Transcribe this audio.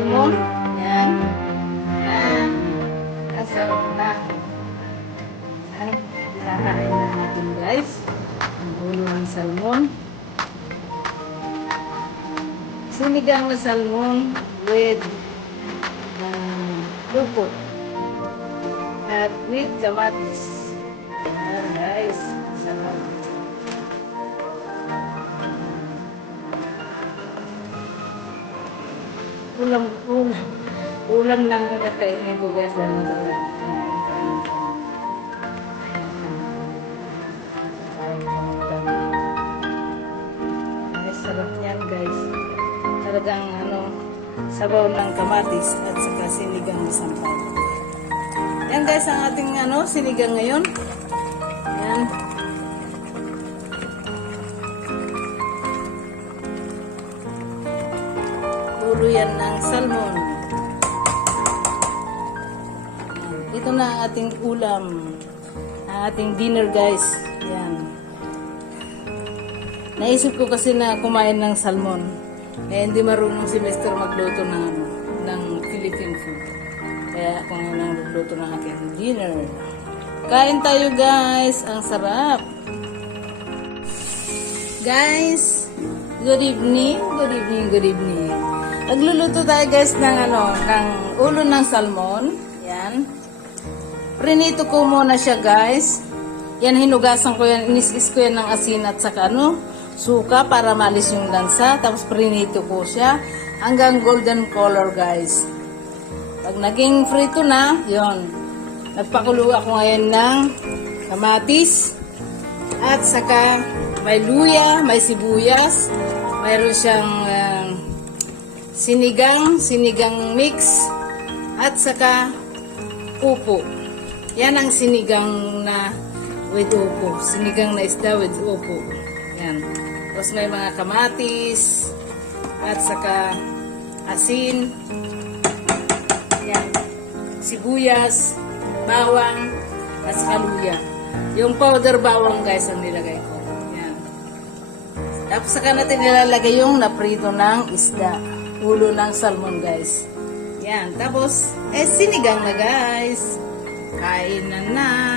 salmon. Yan. Yan. Ang sarap na. Kakain na natin guys. Ang ulo ng salmon. Sinigang na salmon with lupo. At with kamatis. Ayan guys. Sarap. Ulam lang na nakainin ko guys. Ay, sarap yan guys. Talagang sabaw ng kamatis at saka sinigang na sampal. Yan guys ang ating sinigang ngayon. Yan. Ulo yan ng salmon. Ito na ang ating ulam. Ang ating dinner guys. Yan. Naisip ko kasi na kumain ng salmon. Eh, hindi marunong si Mr. magluto ng Philippine food. Kaya ako nga nang magluto ng aking dinner. Kain tayo guys. Ang sarap. Guys, good evening. Good evening, good evening. Nagluluto tayo guys ng ng ulo ng salmon. Yan. Prinito ko muna siya guys. Yan, hinugasan ko yan. Inis-is ko yan ng asin at saka suka para malis yung lansa. Tapos prinito ko siya hanggang golden color guys. Pag naging frito na, yon. Nagpakulo ako ngayon ng kamatis at saka may luya, may sibuyas. Mayroon siyang sinigang mix at saka upo. Yan ang sinigang na with upo. Sinigang na isda with upo. Yan. Tapos may mga kamatis at saka asin. Yan. Sibuyas, bawang, at saka luya. Yung powder bawang guys ang nilagay ko. Yan. Tapos saka natin nilalagay yung naprito ng isda. Ulo ng salmon guys. Yan. Tapos, sinigang na guys. Kainan na.